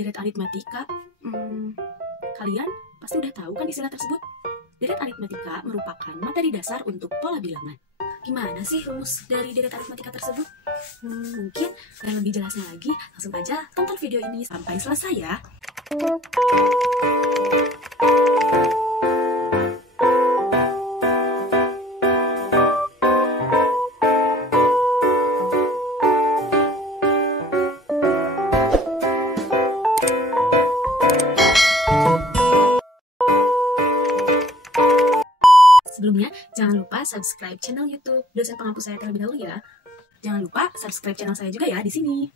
deret aritmatika. Kalian pasti udah tahu kan istilah tersebut? Deret aritmatika merupakan materi dasar untuk pola bilangan. Gimana sih rumus dari deret aritmatika tersebut? Mungkin dan lebih jelasnya lagi, langsung aja tonton video ini sampai selesai ya. Sebelumnya, jangan lupa subscribe channel YouTube Dosen Pengampu saya terlebih dahulu ya. Jangan lupa subscribe channel saya juga ya di sini.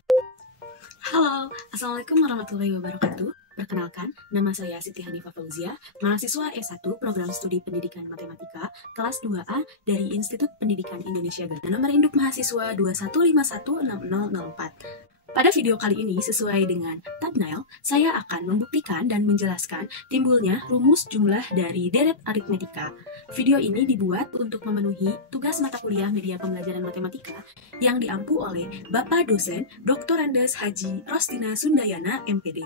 Halo, Assalamualaikum warahmatullahi wabarakatuh. Perkenalkan, nama saya Siti Hanifah Fauzia, mahasiswa S1 Program Studi Pendidikan Matematika, kelas 2A dari Institut Pendidikan Indonesia Ghana. Nomor induk mahasiswa 21516004. Pada video kali ini, sesuai dengan thumbnail, saya akan membuktikan dan menjelaskan timbulnya rumus jumlah dari deret aritmatika. Video ini dibuat untuk memenuhi tugas mata kuliah media pembelajaran matematika yang diampu oleh Bapak dosen Dr. Andes Haji Rostina Sundayana, MPD.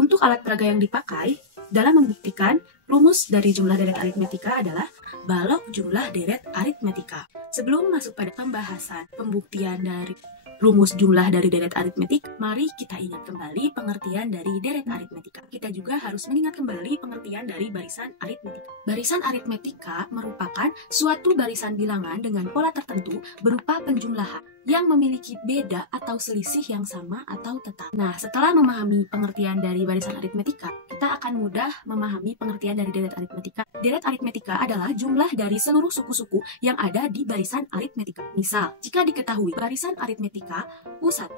Untuk alat peraga yang dipakai dalam membuktikan rumus dari jumlah deret aritmatika adalah balok jumlah deret aritmatika. Sebelum masuk pada pembahasan pembuktian dari rumus jumlah dari deret aritmatika, mari kita ingat kembali pengertian dari deret aritmatika. Kita juga harus mengingat kembali pengertian dari barisan aritmatika. Barisan aritmatika merupakan suatu barisan bilangan dengan pola tertentu berupa penjumlahan yang memiliki beda atau selisih yang sama atau tetap. Nah, setelah memahami pengertian dari barisan aritmatika, kita akan mudah memahami pengertian dari deret aritmatika. Deret aritmatika adalah jumlah dari seluruh suku-suku yang ada di barisan aritmatika. Misal, jika diketahui barisan aritmatika U1,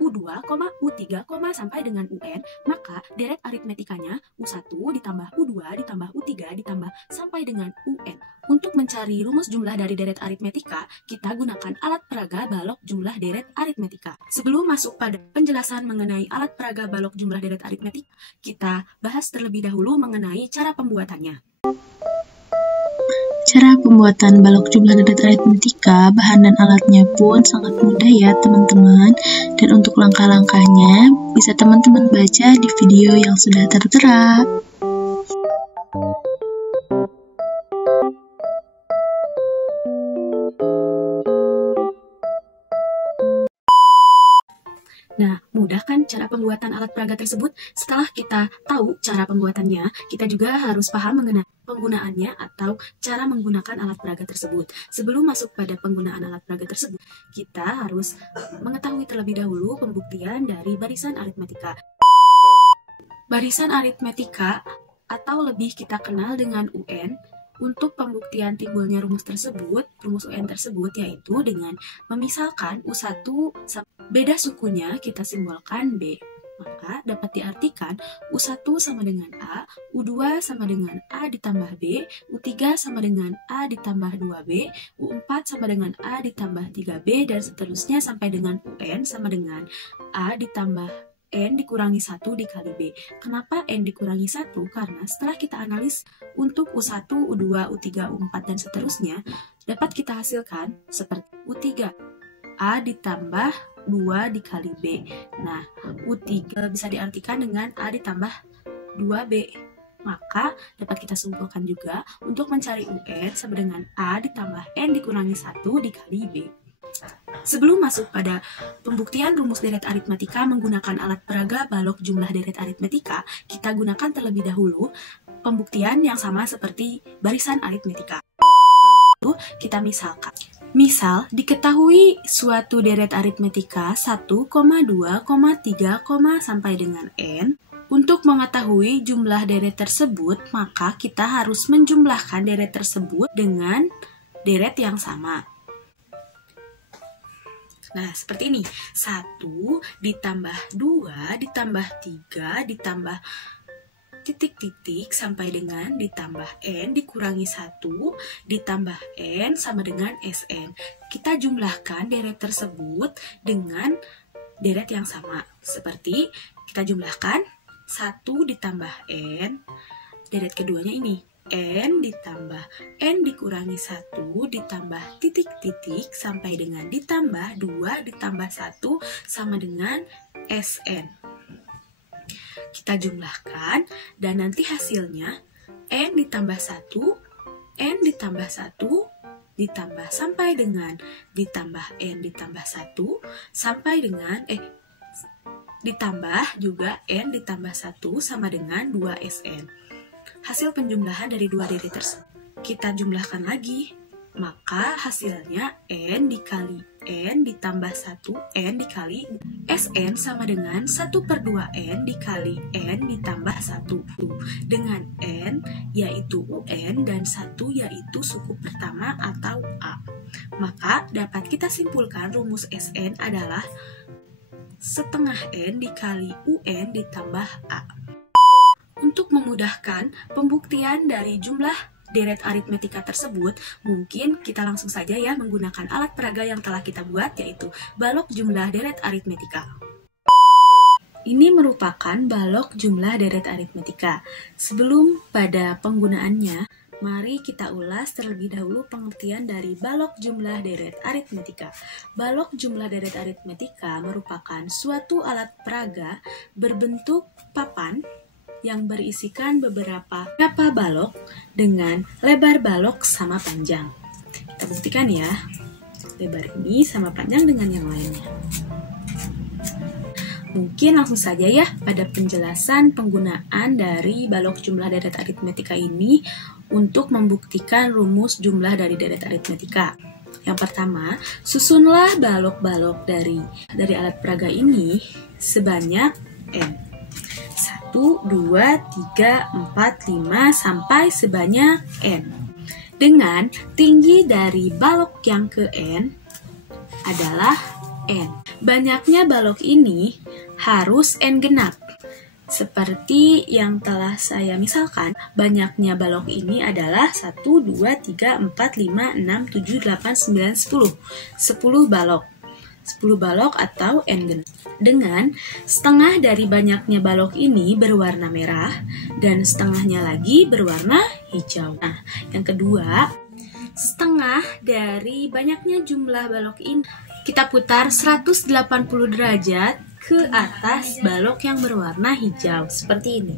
U2, U3, sampai dengan UN, maka deret aritmetikanya U1 ditambah U2 ditambah U3 ditambah sampai dengan UN. Untuk mencari rumus jumlah dari deret aritmetika, kita gunakan alat peraga balok jumlah deret aritmetika. Sebelum masuk pada penjelasan mengenai alat peraga balok jumlah deret aritmetika, kita bahas terlebih dahulu mengenai cara pembuatannya. Cara pembuatan balok jumlah deret aritmatika, bahan dan alatnya pun sangat mudah ya teman-teman. Dan untuk langkah-langkahnya bisa teman-teman baca di video yang sudah tertera. Nah, mudah kan cara pembuatan alat peraga tersebut? Setelah kita tahu cara pembuatannya, kita juga harus paham mengenai penggunaannya atau cara menggunakan alat peraga tersebut. Sebelum masuk pada penggunaan alat peraga tersebut, kita harus mengetahui terlebih dahulu pembuktian dari barisan aritmatika. Barisan aritmatika atau lebih kita kenal dengan UN, untuk pembuktian timbulnya rumus UN tersebut yaitu dengan memisalkan U1 beda sukunya kita simbolkan B. Maka dapat diartikan U1 sama dengan A, U2 sama dengan A ditambah B, U3 sama dengan A ditambah 2B, U4 sama dengan A ditambah 3B, dan seterusnya sampai dengan UN sama dengan A ditambah N dikurangi 1 dikali B. Kenapa N dikurangi 1? Karena setelah kita analis untuk U1, U2, U3, U4, dan seterusnya, dapat kita hasilkan seperti U3, A ditambah 2 dikali B. Nah, U3 bisa diartikan dengan A ditambah 2B. Maka dapat kita simpulkan juga untuk mencari UN sama dengan A ditambah N dikurangi 1 dikali B. Sebelum masuk pada pembuktian rumus deret aritmatika menggunakan alat peraga balok jumlah deret aritmatika, kita gunakan terlebih dahulu pembuktian yang sama seperti barisan aritmatika. Kita misalkan. Misal, diketahui suatu deret aritmatika 1, 2, 3, sampai dengan N. Untuk mengetahui jumlah deret tersebut, maka kita harus menjumlahkan deret tersebut dengan deret yang sama. Nah, seperti ini. 1 ditambah 2 ditambah 3 ditambah titik-titik sampai dengan ditambah N dikurangi 1 ditambah N sama dengan Sn. Kita jumlahkan deret tersebut dengan deret yang sama. Seperti kita jumlahkan 1 ditambah N, deret keduanya ini. N ditambah N dikurangi 1 ditambah titik-titik sampai dengan ditambah 2 ditambah 1 sama dengan Sn. kita jumlahkan, dan nanti hasilnya N ditambah 1, N ditambah 1, ditambah sampai dengan ditambah N ditambah 1, sampai dengan ditambah juga N ditambah 1 sama dengan 2SN. Hasil penjumlahan dari dua diri tersebut kita jumlahkan lagi, maka hasilnya N dikali N ditambah 1 N dikali Sn sama dengan 1/2N dikali N ditambah 1 dengan N yaitu UN dan 1 yaitu suku pertama atau A. Maka dapat kita simpulkan rumus Sn adalah setengah N dikali UN ditambah A. Untuk memudahkan pembuktian dari jumlah deret aritmetika tersebut, mungkin kita langsung saja ya menggunakan alat peraga yang telah kita buat, yaitu balok jumlah deret aritmetika. Ini merupakan balok jumlah deret aritmetika. Sebelum pada penggunaannya, mari kita ulas terlebih dahulu pengertian dari balok jumlah deret aritmetika. Balok jumlah deret aritmetika merupakan suatu alat peraga berbentuk papan yang berisikan beberapa balok dengan lebar balok sama panjang. Kita buktikan ya, lebar ini sama panjang dengan yang lainnya. Mungkin langsung saja ya pada penjelasan penggunaan dari balok jumlah deret aritmetika ini untuk membuktikan rumus jumlah dari deret aritmetika. Yang pertama, susunlah balok-balok dari alat peraga ini sebanyak N. 1, 2, 3, 4, 5 sampai sebanyak N. Dengan tinggi dari balok yang ke N adalah N. Banyaknya balok ini harus N genap. Seperti yang telah saya misalkan, banyaknya balok ini adalah 1, 2, 3, 4, 5, 6, 7, 8, 9, 10. 10 balok. 10 balok atau N genap. Dengan setengah dari banyaknya balok ini berwarna merah dan setengahnya lagi berwarna hijau. Nah, yang kedua, setengah dari banyaknya jumlah balok ini kita putar 180 derajat ke atas balok yang berwarna hijau seperti ini.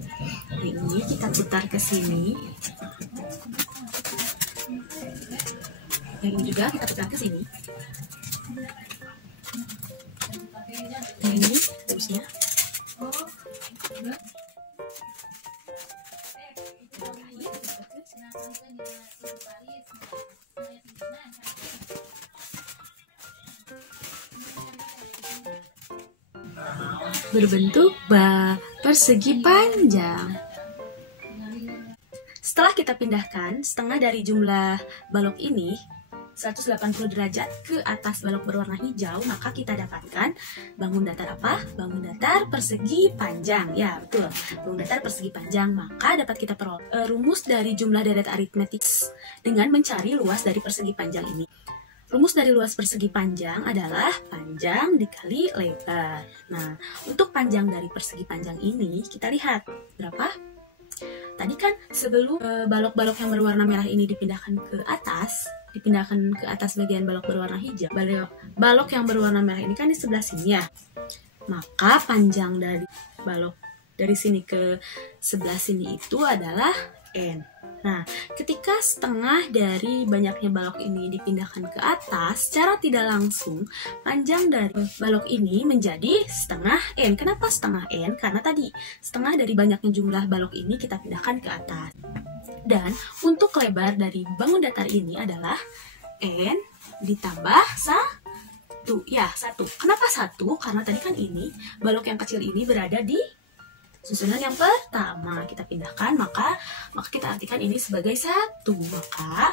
Nah, ini kita putar ke sini. Yang ini juga kita putar ke sini. Nah, ini terusnya. Berbentuk persegi panjang. Setelah kita pindahkan setengah dari jumlah balok ini 180 derajat ke atas balok berwarna hijau, maka kita dapatkan bangun datar apa? Bangun datar persegi panjang. Ya, betul. Bangun datar persegi panjang. Maka dapat kita peroleh rumus dari jumlah deret aritmetik dengan mencari luas dari persegi panjang ini. Rumus dari luas persegi panjang adalah panjang dikali lebar. Nah, untuk panjang dari persegi panjang ini, kita lihat berapa? Tadi kan sebelum balok-balok yang berwarna merah ini dipindahkan ke atas bagian balok berwarna hijau. Balok yang berwarna merah ini kan di sebelah sini ya. Maka panjang dari balok dari sini ke sebelah sini itu adalah N. Nah, ketika setengah dari banyaknya balok ini dipindahkan ke atas, secara tidak langsung, panjang dari balok ini menjadi setengah N. Kenapa setengah N? Karena tadi, setengah dari banyaknya jumlah balok ini kita pindahkan ke atas. Dan untuk lebar dari bangun datar ini adalah N ditambah 1. Ya, 1. Kenapa 1? Karena tadi kan ini, balok yang kecil ini berada di susunan yang pertama. Kita pindahkan, maka kita artikan ini sebagai 1. Maka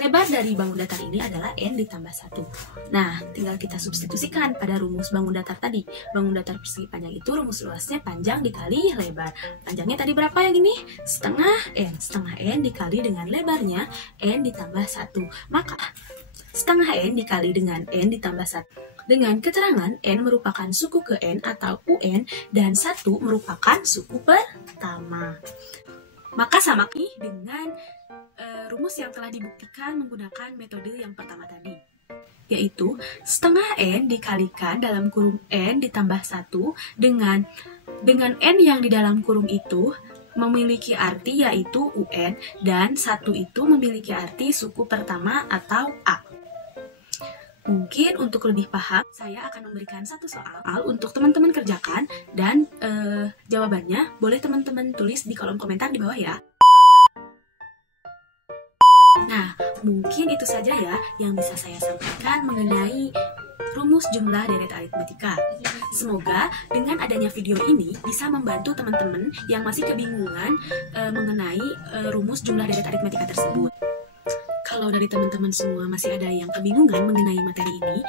lebar dari bangun datar ini adalah N ditambah 1. Nah, tinggal kita substitusikan pada rumus bangun datar tadi. Bangun datar persegi panjang itu rumus luasnya panjang dikali lebar. Panjangnya tadi berapa yang ini? Setengah N. Setengah N dikali dengan lebarnya N ditambah 1. Maka setengah N dikali dengan N ditambah 1. Dengan keterangan N merupakan suku ke N atau UN dan 1 merupakan suku pertama. Maka sama dengan rumus yang telah dibuktikan menggunakan metode yang pertama tadi, yaitu setengah N dikalikan dalam kurung N ditambah 1 dengan Dengan N yang di dalam kurung itu memiliki arti yaitu UN, dan satu itu memiliki arti suku pertama atau A. Mungkin untuk lebih paham, saya akan memberikan satu soal untuk teman-teman kerjakan, dan jawabannya boleh teman-teman tulis di kolom komentar di bawah ya. Nah, mungkin itu saja ya yang bisa saya sampaikan mengenai rumus jumlah deret aritmetika. Semoga dengan adanya video ini bisa membantu teman-teman yang masih kebingungan mengenai rumus jumlah deret aritmetika tersebut. Kalau dari teman-teman semua masih ada yang kebingungan mengenai materi ini,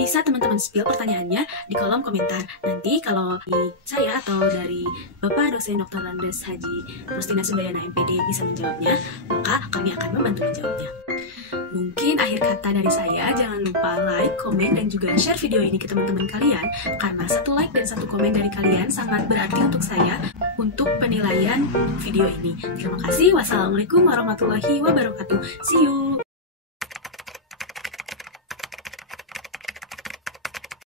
bisa teman-teman spill pertanyaannya di kolom komentar. Nanti kalau di saya atau dari Bapak dosen Dr. Landes Haji Rustina Sundayana MPD bisa menjawabnya, maka kami akan membantu menjawabnya. Mungkin akhir kata dari saya, jangan lupa like, komen, dan juga share video ini ke teman-teman kalian, karena satu like dan satu komen dari kalian sangat berarti untuk saya untuk penilaian video ini. Terima kasih. Wassalamualaikum warahmatullahi wabarakatuh. See you.